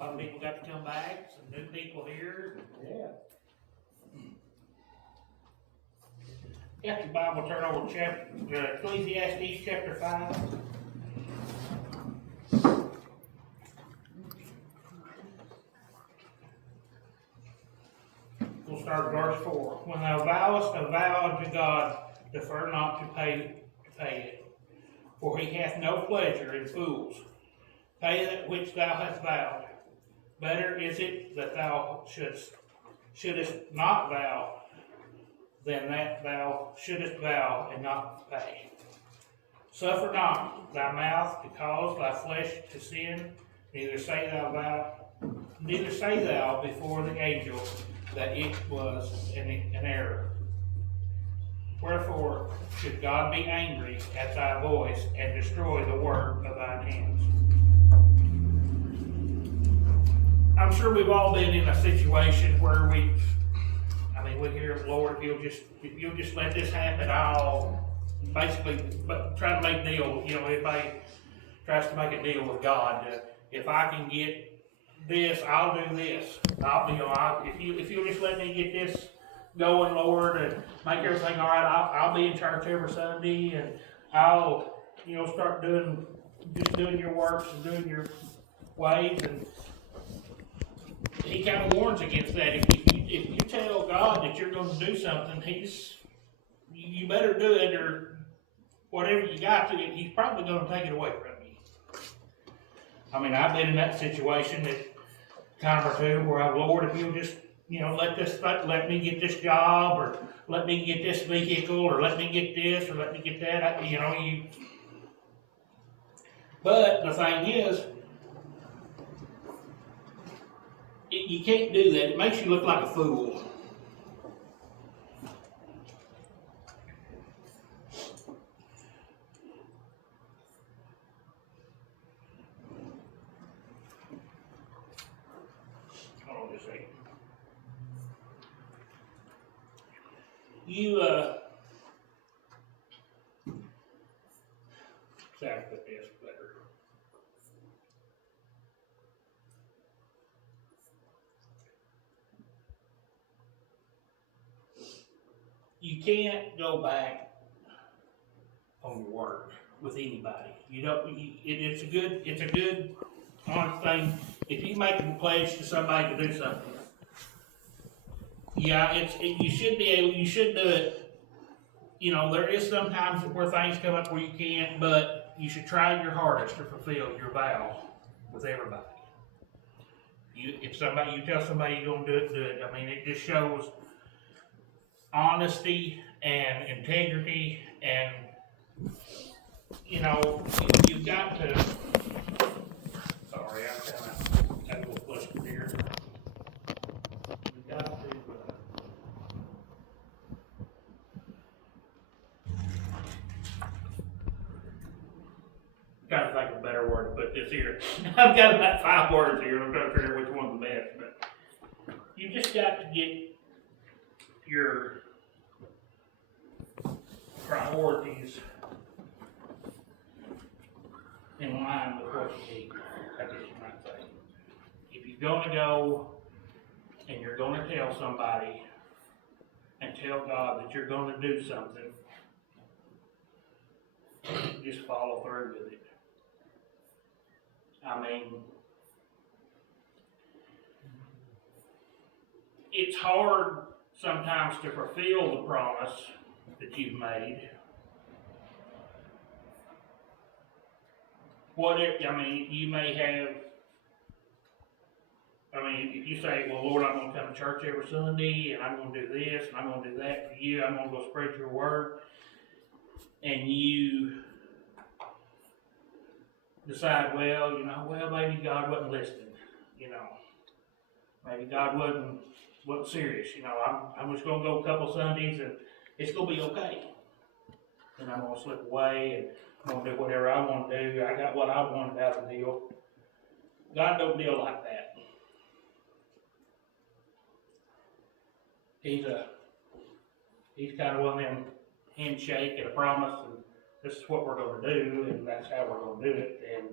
A lot of people got to come back, some new people here. Yeah. Got your Bible, turn over to Ecclesiastes chapter 5. We'll start at verse 4. When thou vowest a vow unto God, defer not to pay it, for he hath no pleasure in fools. Pay that which thou hast vowed. Better is it that thou shouldest not vow than that thou shouldest vow and not pay. Suffer not thy mouth to cause thy flesh to sin, neither say thou before the angel that it was an error. Wherefore should God be angry at thy voice and destroy the work of thine hands? I'm sure we've all been in a situation where we hear, Lord, if you'll just let this happen, I'll basically try to make a deal. Everybody tries to make a deal with God. If I can get this, I'll do this. If you'll just let me get this going, Lord, and make everything all right, I'll be in church every Sunday, and I'll, start doing your works and doing your ways. And he kind of warns against that. If you tell God that you're going to do something, you better do it, or whatever you got to. He's probably going to take it away from you. I've been in that situation at time or two where Lord, if you'll just let me get this job, or let me get this vehicle, or let me get this, or let me get that. But the thing is, you can't do that. It makes you look like a fool. Hold on just a second. How to put this better. You can't go back on your word with anybody. It's a good honest thing. If you make a pledge to somebody to do something, you should be able. You should do it. There is some times where things come up where you can't, but you should try your hardest to fulfill your vow with everybody. If you tell somebody you're gonna do it, do it. It just shows honesty and integrity, and you've got to. Sorry, I'm kind of got a little flustered here. You've got to. Trying to think of a better word to put this here. I've got about 5 words here. I'm trying to figure out which one's the best, but you just got to get your priorities in line with what you need, I guess you might say. If you're going to go and you're going to tell somebody and tell God that you're going to do something, just follow through with it. It's hard sometimes to fulfill the promise that you've made. You may have, if you say, well, Lord, I'm going to come to church every Sunday, and I'm going to do this, and I'm going to do that for you, I'm going to go spread your word, and you decide, well, maybe God wasn't listening, maybe God wasn't serious, I'm just going to go a couple Sundays, and it's going to be okay. And I'm going to slip away, and I'm going to do whatever I want to do. I got what I wanted out of the deal. God don't deal like that. He's kind of one of them handshake and a promise, and this is what we're going to do, and that's how we're going to do it. And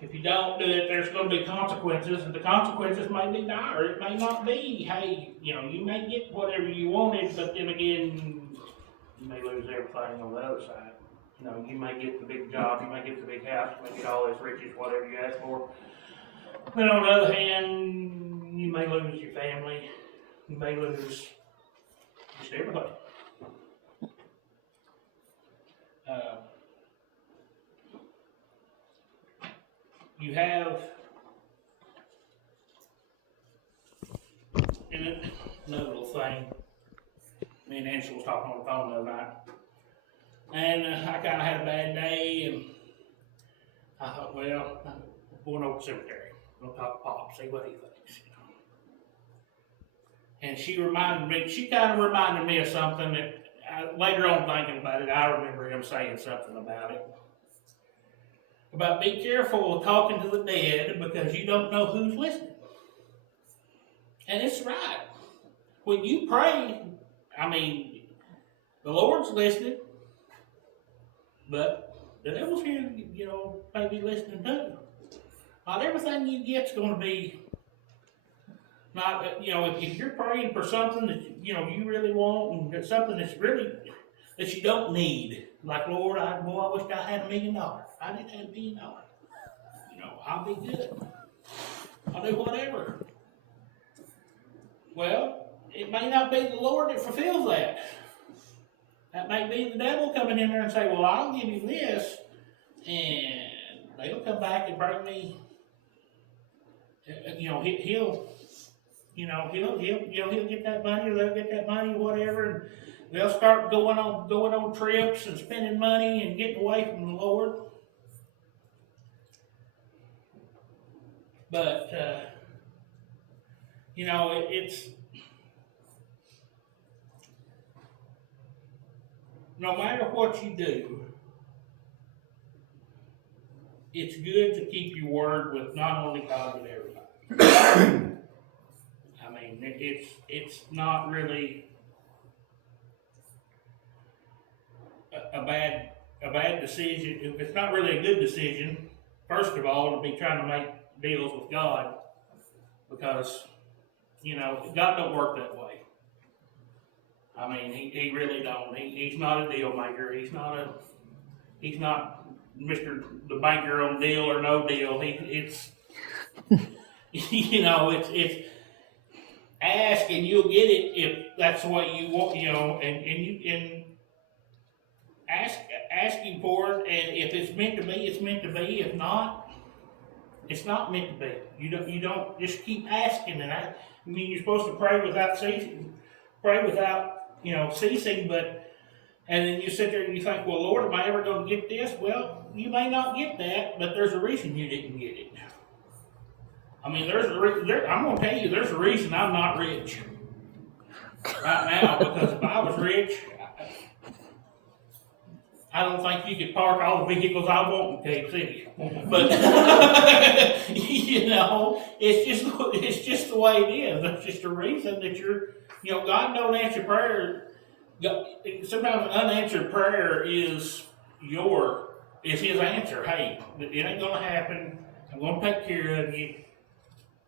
If you don't do it, there's going to be consequences, and the consequences may be dire. It may not be, hey, you may get whatever you wanted, but then again, you may lose everything on the other side. You may get the big job, you may get the big house, you may get all this riches, whatever you ask for. But on the other hand, you may lose your family, you may lose just everything. You have, and another little thing, me and Ansel was talking on the phone the other night, and I kind of had a bad day, and I thought, well, I'm going over to the cemetery, I'm going to talk to Pop, see what he thinks, And she kind of reminded me of something that, later on thinking about it, I remember him saying something about it. About be careful of talking to the dead because you don't know who's listening. And it's right. When you pray, the Lord's listening, but the devil's here, may be listening too. Not everything you get's going to be, not, if you're praying for something that, you really want, and it's something that's really, that you don't need. Like, Lord, I wish I had $1 million. I didn't have $1 million. I'll be good. I'll do whatever. Well, it may not be the Lord that fulfills that. That may be the devil coming in there and say, well, I'll give you this, and they'll come back and bring me, he'll get that money, or they'll get that money, or whatever, and they'll start going on trips and spending money and getting away from the Lord. But, it's, no matter what you do, it's good to keep your word with not only God but everybody. It's not really a bad decision. It's not really a good decision, first of all, to be trying to make deals with God, because God don't work that way. He really don't. He's not a deal maker. He's not Mr. the banker on deal or no deal. It's it's ask and you'll get it if that's what you want. And asking for it, and if it's meant to be, it's meant to be. If not, it's not meant to be. You don't just keep asking, and you're supposed to pray without ceasing, ceasing. And then you sit there and you think, well, Lord, am I ever going to get this? Well, you may not get that, but there's a reason you didn't get it. I'm going to tell you, there's a reason I'm not rich right now, because if I was rich, I don't think you could park all the vehicles I want in Cave City. But, it's just the way it is. That's just a reason that God don't answer prayer. Sometimes an unanswered prayer is his answer. Hey, it ain't going to happen. I'm going to take care of you.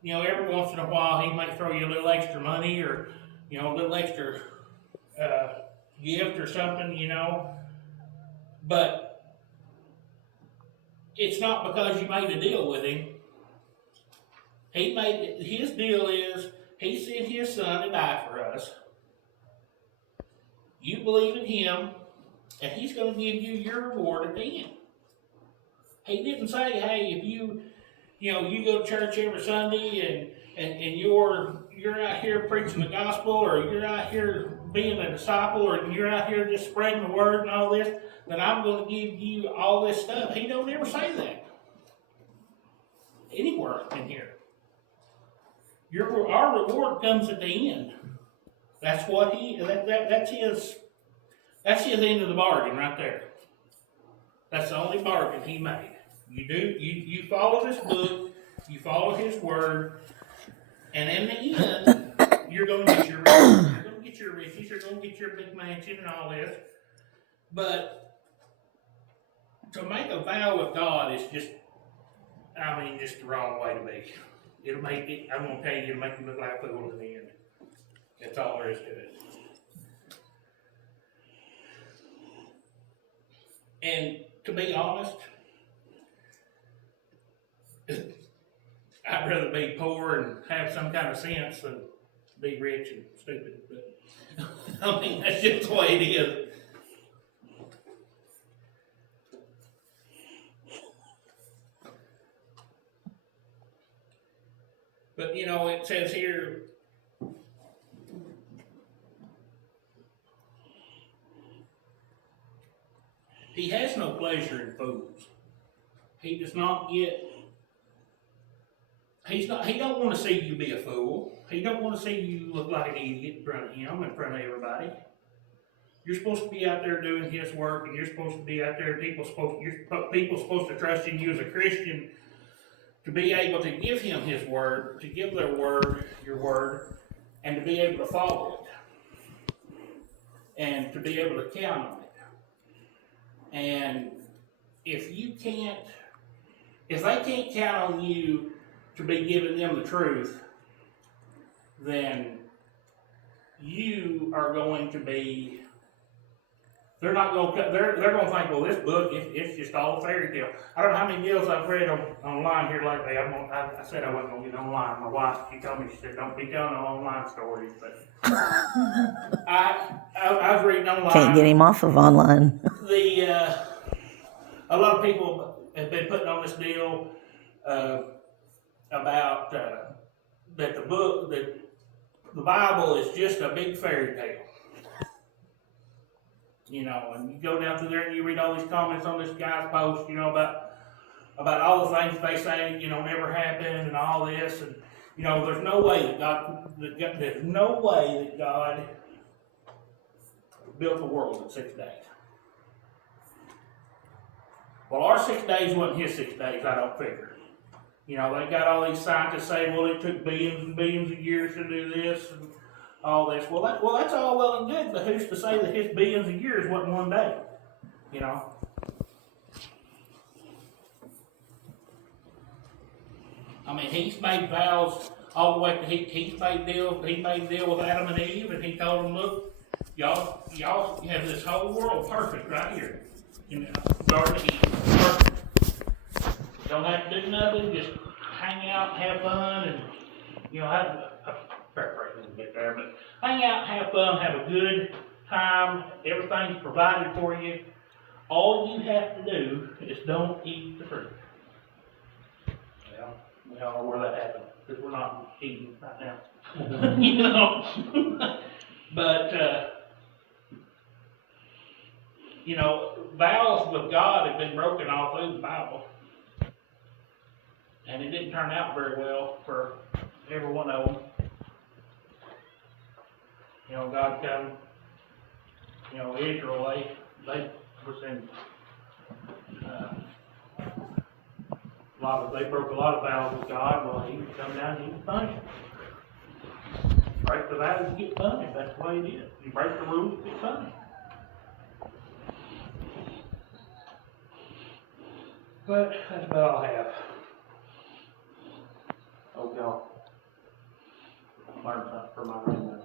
Every once in a while, he might throw you a little extra money, or, a little extra gift or something, But it's not because you made a deal with him. His deal is, he sent his son to die for us. You believe in him, and he's going to give you your reward at the end. He didn't say, hey, if you go to church every Sunday and you're out here preaching the gospel, or you're out here being a disciple, or you're out here just spreading the word and all this, then I'm going to give you all this stuff. He don't ever say that anywhere in here. Our reward comes at the end. That's what that's his end of the bargain right there. That's the only bargain he made. You follow this book, you follow his word, and in the end, you're going to get your riches. You're going to get your riches. You're going to get your big mansion and all this. But to make a vow with God is just, I mean, just the wrong way to be. It'll make it, I'm gonna tell you, it'll make you look like a fool in the end. That's all there is to it. And to be honest, I'd rather be poor and have some kind of sense than be rich and stupid. But I mean, that's just the way it is. But you know, it says here, he has no pleasure in fools. He does not get. He don't want to see you be a fool. He don't want to see you look like an idiot in front of him, in front of everybody. You're supposed to be out there doing his work, and you're supposed to be out there. People supposed to trust in you as a Christian to be able to give him his word, to give their word, your word, and to be able to follow it, and to be able to count on it. And if they can't count on you to be giving them the truth, then you are going to be. They're not going to. They're going to think, well, this book it's just all a fairy tale. I don't know how many deals I've read online here lately. I said I wasn't going to get online. My wife, she told me, she said, don't be telling no online stories. But I was reading online. Can't get him off of online. A lot of people have been putting on this deal about that the Bible is just a big fairy tale. You know, and you go down through there and you read all these comments on this guy's post, you know, about all the things they say, you know, never happened and all this, and you know, there's no way that God built the world in 6 days. Well, our 6 days wasn't his 6 days, I don't figure. You know, they got all these scientists saying, well, it took billions and billions of years to do this and all this. Well, that's all well and good, but who's to say that his billions of years wasn't one day? You know? I mean, he's made vows all the way to, he made a deal with Adam and Eve, and he told them, look, y'all have this whole world perfect right here. You know, Garden of Eden, perfect. Don't have to do nothing, just hang out, have fun, and, you know, paraphrasing a little bit there, but hang out, have fun, have a good time, everything's provided for you. All you have to do is don't eat the fruit. Well, we all know where that happened, because we're not eating right now. You know? But, you know, vows with God have been broken all through the Bible. And it didn't turn out very well for every one of them. You know, God come, you know, Israel, they was in, they broke a lot of vows with God. Well, he would come down and he would punish them. Break the vows and get punished. That's the way it is. You break the rules, you get punished. But that's about all I have. Hope y'all learned something from my grandmother.